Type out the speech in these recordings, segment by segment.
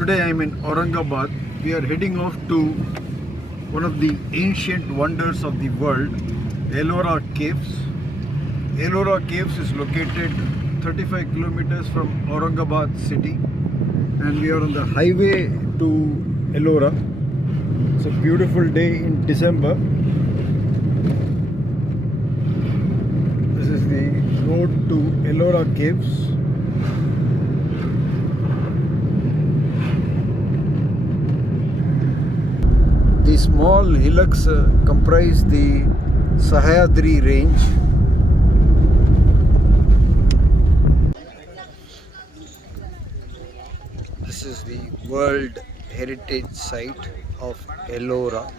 Today I am in Aurangabad. We are heading off to one of the ancient wonders of the world, Ellora Caves. Ellora Caves is located 35 kilometers from Aurangabad city, and we are on the highway to Ellora. It's a beautiful day in December. This is the road to Ellora Caves. The small hillocks comprise the Sahyadri range. This is the World Heritage Site of Ellora.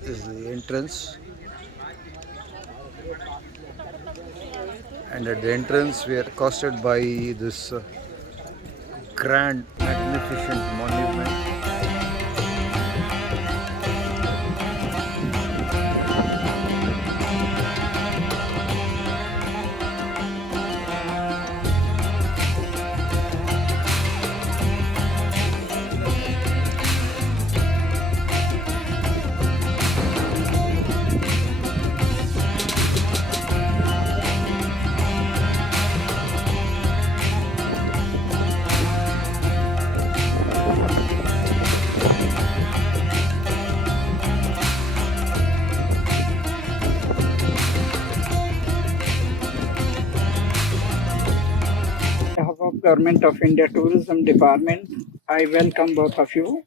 This is the entrance. And at the entrance we are accosted by this grand, magnificent monument. Behalf of Government of India Tourism Department, I welcome both of you.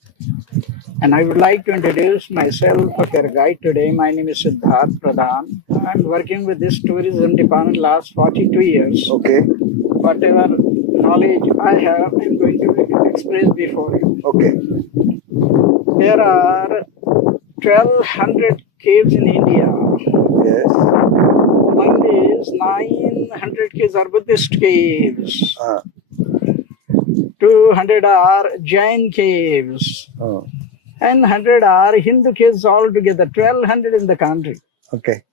And I would like to introduce myself as your guide today. My name is Siddharth Pradhan. I'm working with this tourism department last 42 years. Okay. Whatever knowledge I have, I'm going to express before you. Okay. There are 1200 caves in India. Yes. Among these, 900 caves are Buddhist caves. 200 are Jain caves. And 100 are Hindu caves altogether, 1200 in the country. Okay.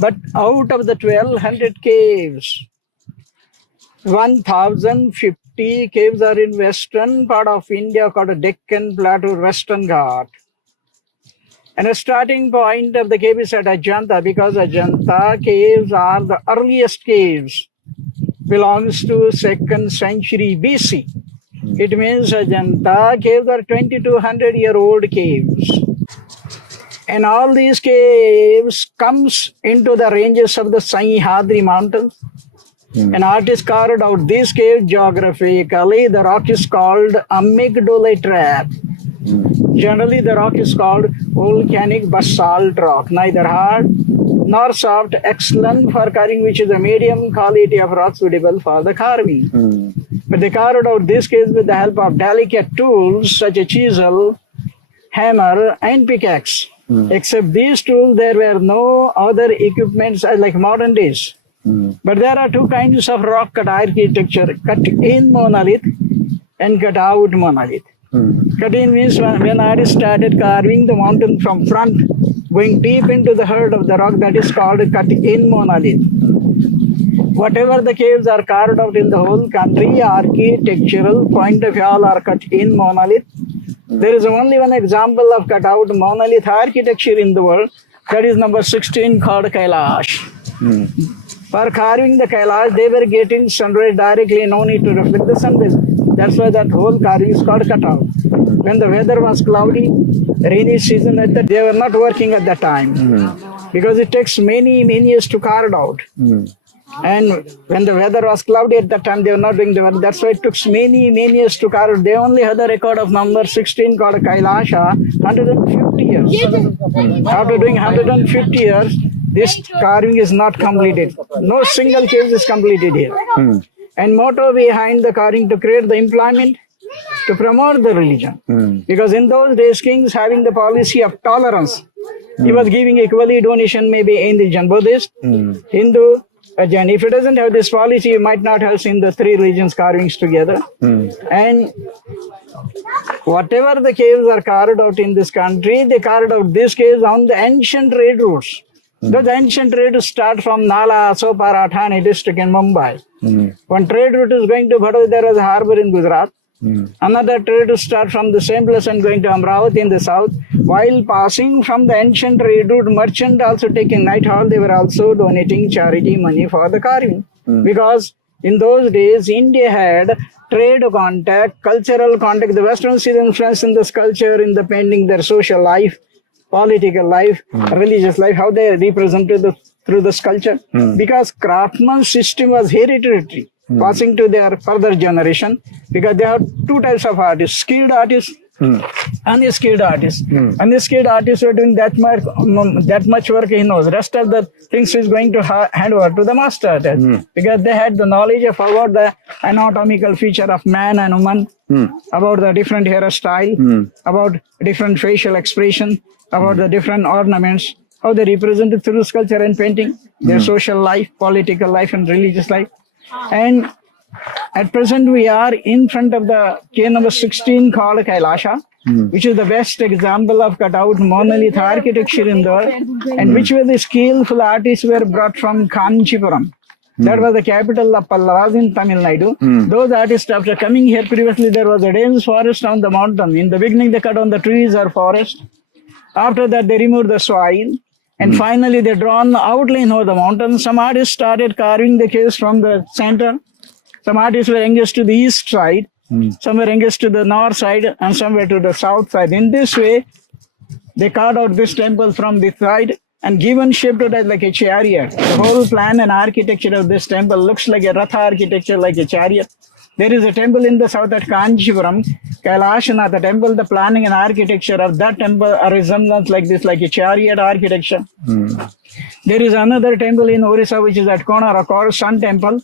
But out of the 1200 caves, 1050 caves are in western part of India called Deccan Plateau, Western Ghat. And the starting point of the cave is at Ajanta, because Ajanta caves are the earliest caves, belongs to 2nd century BC. It means Ajanta caves are 2200-year-old caves. And all these caves comes into the ranges of the Sahyadri mountains. An artist carved out these caves geographically. The rock is called amygdala trap. Generally, the rock is called volcanic basalt rock, neither hard nor soft, excellent for carving, which is a medium quality of rock suitable for the carving. But they carved out these caves with the help of delicate tools such as chisel, hammer, and pickaxe. Except these tools, there were no other equipments like modern days. But there are two kinds of rock cut architecture: cut in monolith and cut out monolith. Cut in means when artists started carving the mountain from front, going deep into the heart of the rock, that is called cut in monolith. Whatever the caves are carved out in the whole country, architectural point of view, all are cut in monolith. There is only one example of cut out monolith architecture in the world, that is number 16, called Kailash. For carving the Kailash, they were getting sunrise directly, no need to reflect the sunrise. That's why that whole carving is called cutout. When the weather was cloudy, rainy season, they were not working at that time, because it takes many years to carve out. And when the weather was cloudy at that time, they were not doing the work. That's why it took many years to carve. They only had the record of number 16 called Kailasha, 150 years. After doing 150 years, this carving is not completed. No single cave is completed here. And motto behind the carving: to create the employment, to promote the religion. Because in those days, kings having the policy of tolerance, he was giving equally donation, maybe in religion, Buddhist, Hindu, Jain. If it doesn't have this policy, you might not have seen the three religions carvings together. And whatever the caves are carved out in this country, they carved out these caves on the ancient trade routes. Those ancient trade routes start from Nala, Sopara, Thane district in Mumbai. When trade route is going to Vadodara, there was a harbor in Gujarat. Another trade to start from the same place and going to Amravati in the south. While passing from the ancient trade route, merchant also taking night hall, they were also donating charity money for the carving. Because in those days, India had trade contact, cultural contact. The Western see the influence in the sculpture, in the painting, their social life, political life, religious life, how they represented through the sculpture. Because craftsman system was hereditary, passing to their further generation. Because there are two types of artists, skilled artists, unskilled artists. Unskilled artists were doing that much work he knows. Rest of the things is going to hand over to the master artist. Because they had the knowledge of about the anatomical feature of man and woman, about the different hairstyle, about different facial expression, about the different ornaments, how they represented through sculpture and painting, their social life, political life, and religious life. And at present, we are in front of the cave number 16 called Kailasha, which is the best example of cutout monolith architecture in the world, and which were the skillful artists were brought from Kanchipuram. That was the capital of Pallavas in Tamil Nadu. Those artists, after coming here previously, there was a dense forest on the mountain. In the beginning, they cut down the trees or forest. After that, they removed the soil. And finally, they drawn outline over the mountain. Some artists started carving the caves from the center. Some artists were engaged to the east side, some were engaged to the north side, and some were to the south side. In this way, they carved out this temple from this side and given shape to it like a chariot. The whole plan and architecture of this temple looks like a Ratha architecture, like a chariot. There is a temple in the south at Kanchipuram, Kailashana, the temple, the planning and architecture of that temple are resemblance like this, like a chariot architecture. There is another temple in Orissa, which is at Konark, called Sun Temple.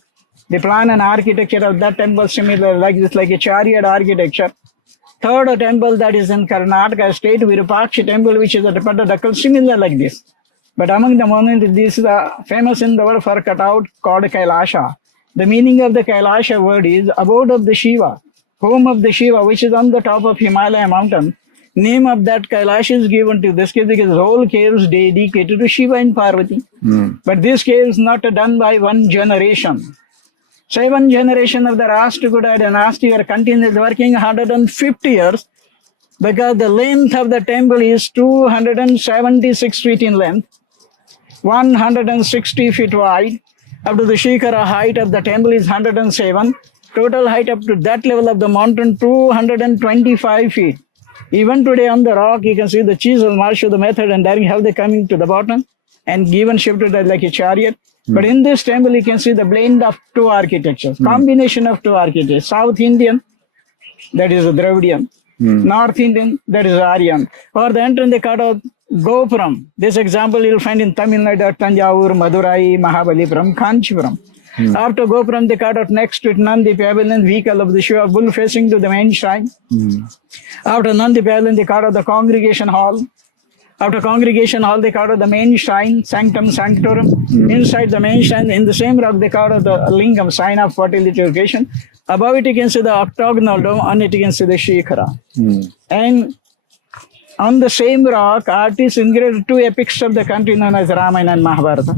The plan and architecture of that temple similar like this, like a chariot architecture. Third temple that is in Karnataka state, Virupaksha temple, which is at Pattadakal, similar like this. But among the monuments, this is famous in the world for cutout called Kailasha. The meaning of the Kailasha word is abode of the Shiva, home of the Shiva, which is on the top of Himalaya mountain. Name of that Kailash is given to this cave because whole caves dedicated to Shiva and Parvati. But this cave is not done by one generation. 7 generations of the Rashtrakuta dynasty were continuously working 150 years because the length of the temple is 276 feet in length, 160 feet wide. Up to the Shikara height of the temple is 107. Total height up to that level of the mountain 225 feet. Even today on the rock you can see the chisel march of the method and there how they coming to the bottom and given shifted like a chariot. But in this temple, you can see the blend of two architectures, combination of two architectures. South Indian, that is a Dravidian. North Indian, that is Aryan. For the entrance, they cut out Gopuram. This example you'll find in Tamil Nadu, Tanjavur, Madurai, Mahabalipuram, Kanchipuram. After Gopuram, they cut out next to it Nandi Pavilion, vehicle of the Shiva, bull facing to the main shrine. After Nandi Pavilion, they cut out the congregation hall. After congregation hall, they cut out the main shrine, sanctum sanctorum. Inside the main shrine, in the same rock, they cut out the lingam, sign of fertility occasion. Above it, you can see the octagonal dome. On it, you can see the Shikhara. And on the same rock, artists engraved 2 epics of the country known as Ramayana and Mahabharata.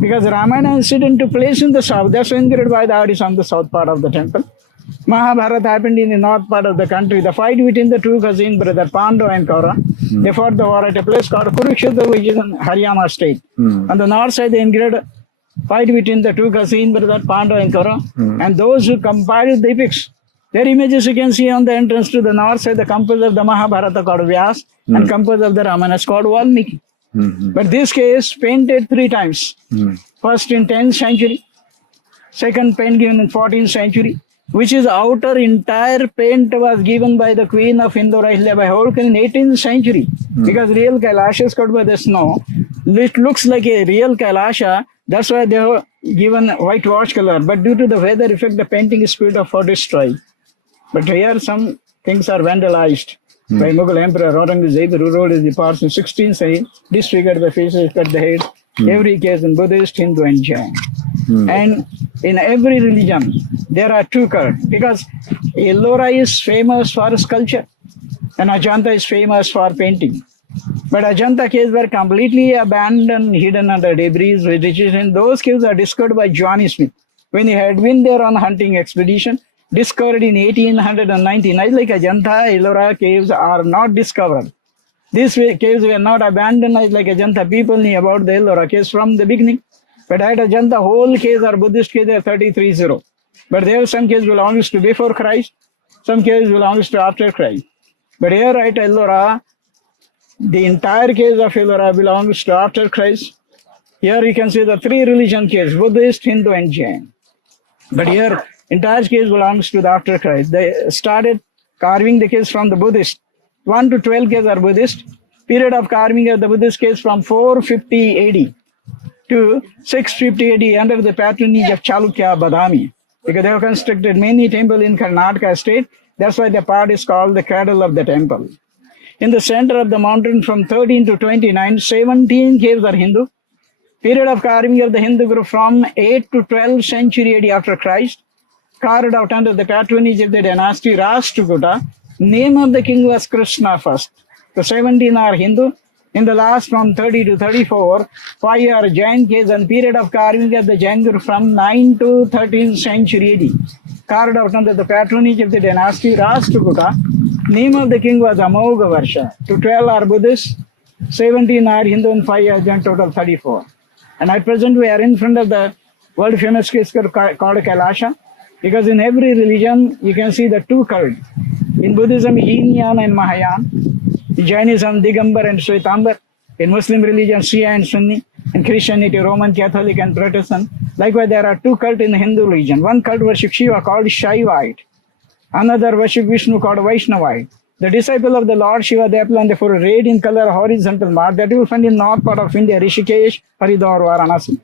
Because Ramayana is set into place in the south, that's engraved by the artists on the south part of the temple. Mahabharata happened in the north part of the country. The fight between the 2 cousin brothers, Pandu and Kaura, they fought the war at a place called Kurukshetra, which is in Haryana state. On the north side, they engraved fight between the 2 cousin brothers, Pandu and Kaura. And those who compiled the epics, their images you can see on the entrance to the north side, the composer of the Mahabharata called Vyas, and composer of the Ramayana is called Valmiki. But this case painted 3 times. First in 10th century, second paint given in 14th century, which is outer entire paint was given by the Queen of Ellora by Holker in 18th century. Because real Kailasha is covered by the snow. It looks like a real Kailasha. That's why they have given whitewash color. But due to the weather effect, the painting is speed up for destroy. But here some things are vandalized by Mughal Emperor Aurangabad, who ruled the parts in 16th century, disfigured the faces, cut the head. Every case in Buddhist, Hindu and Jain. And in every religion, there are 2 cults. Because Ellora is famous for sculpture and Ajanta is famous for painting. But Ajanta caves were completely abandoned, hidden under debris, vegetation. Those caves are discovered by Johnny Smith when he had been there on a hunting expedition. discovered in 1899, like Ajanta, Ellora caves are not discovered. These caves were not abandoned like Ajanta. People knew about the Ellora caves from the beginning. But at Ajanta, whole caves are Buddhist caves, they are 33-0. But there are some caves belongs to before Christ, some caves belongs to after Christ. But here at Ellora, the entire caves of Ellora belongs to after Christ. Here you can see the three religion caves, Buddhist, Hindu and Jain. But here, entire case belongs to the after Christ. They started carving the case from the Buddhist. 1 to 12 cases are Buddhist. Period of carving of the Buddhist case from 450 AD to 650 AD under the patronage of Chalukya Badami. Because they have constructed many temples in Karnataka state. That's why the part is called the cradle of the temple. In the center of the mountain from 13 to 29, 17 caves are Hindu. Period of carving of the Hindu group from 8 to 12th century AD after Christ, carved out under the patronage of the dynasty Rashtrakuta. Name of the king was Krishna first. The 17 are Hindu. In the last from 30 to 34, 5 are Jain caves, and period of carving of the Jain group from 9 to 13th century AD, carved out under the patronage of the dynasty Rashtrakuta. Name of the king was Amogavarsha. To 12 are Buddhists, 17 are Hindu, and 5 are Jain, total 34. And at present, we are in front of the world famous case called Kailash, because in every religion, you can see the two cults. In Buddhism, Hinayana and Mahayana. In Jainism, Digambar and Shwetambar. In Muslim religion, Shia and Sunni. In Christianity, Roman Catholic and Protestant. Likewise, there are two cults in the Hindu religion. One cult worships Shiva called Shaivite. Another worships Vishnu called Vaishnavite. The disciple of the Lord Shiva, they apply for a red in color horizontal mark that you will find in north part of India, Rishikesh, Haridwar, Varanasi.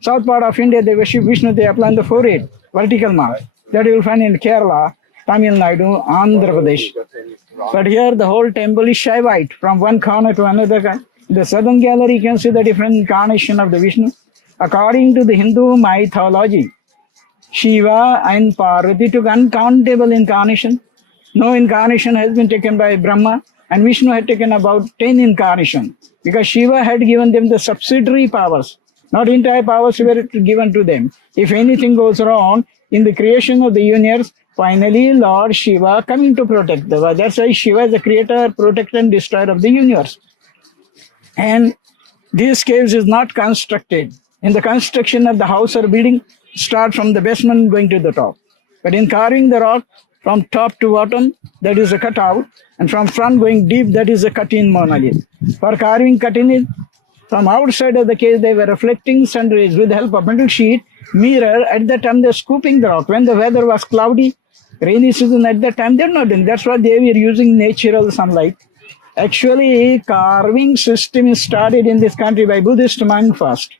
South part of India, they worship Vishnu, they apply the forehead, vertical mark that you will find in Kerala, Tamil Nadu, Andhra Pradesh. But here the whole temple is Shaivite from one corner to another. In the southern gallery, you can see the different incarnation of the Vishnu. According to the Hindu mythology, Shiva and Parvati took uncountable incarnation. No incarnation has been taken by Brahma, and Vishnu had taken about 10 incarnations because Shiva had given them the subsidiary powers, not entire powers were given to them. If anything goes wrong in the creation of the universe, finally Lord Shiva coming to protect the world. That's why Shiva is the creator, protector and destroyer of the universe. And these caves is not constructed. In the construction of the house or building, start from the basement going to the top. But in carving the rock, from top to bottom, that is a cutout, and from front going deep, that is a cut-in monolith. For carving cut-in, from outside of the cave, they were reflecting sun rays with the help of metal sheet, mirror. At that time, they're scooping the rock. When the weather was cloudy, rainy season, at that time, they're not doing. That's why they were using natural sunlight. Actually, carving system is started in this country by Buddhist monks first,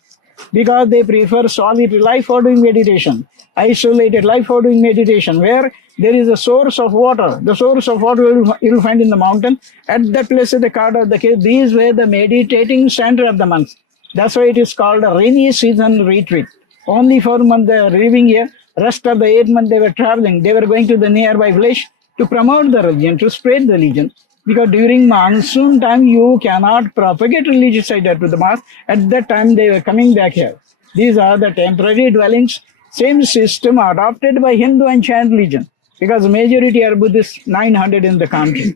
because they prefer solitary life for doing meditation, isolated life for doing meditation, where there is a source of water. The source of water you will find in the mountain. At that place at the corner of the cave, these were the meditating center of the monks. That's why it is called a rainy season retreat. Only 4 months they are living here. Rest of the 8 months they were traveling. They were going to the nearby village to promote the religion, to spread the religion. Because during monsoon time, you cannot propagate religious idea to the mass. At that time, they were coming back here. These are the temporary dwellings. Same system adopted by Hindu and Jain religion, because majority are Buddhist, 900 in the country.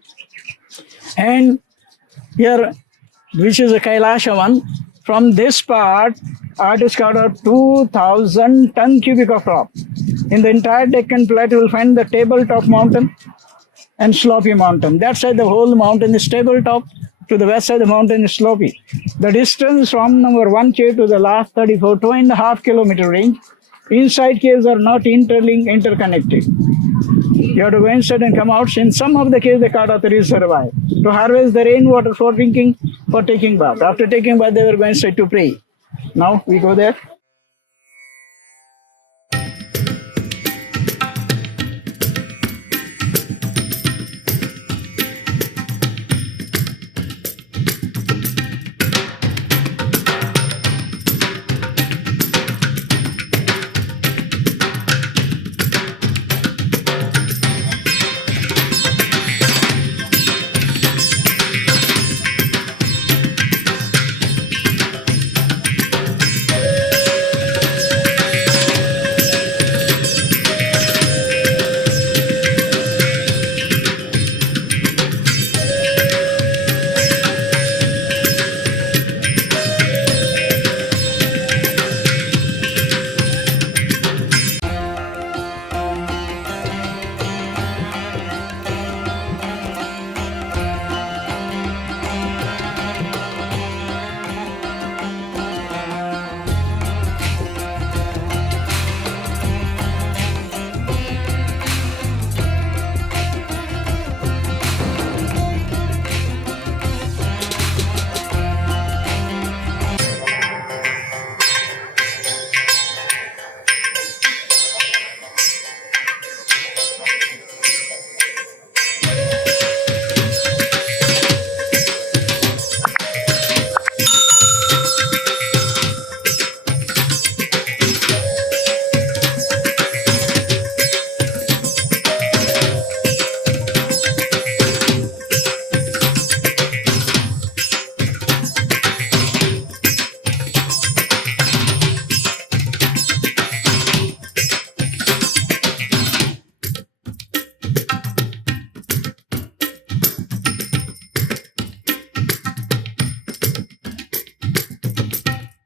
And here, which is a Kailasha one, from this part, artists got out 2,000 ton cubic of rock. In the entire Deccan Plateau, you will find the tabletop mountain and slopey mountain. That side, the whole mountain is tabletop. To the west side, the mountain is slopey. The distance from number 1 cave to the last 34, 2.5 kilometer range. Inside caves are not interconnected. You have to go inside and come out. In some of the caves, the Kadathari survive. To harvest the rainwater for drinking, for taking bath. After taking bath, they were going inside to pray. Now we go there.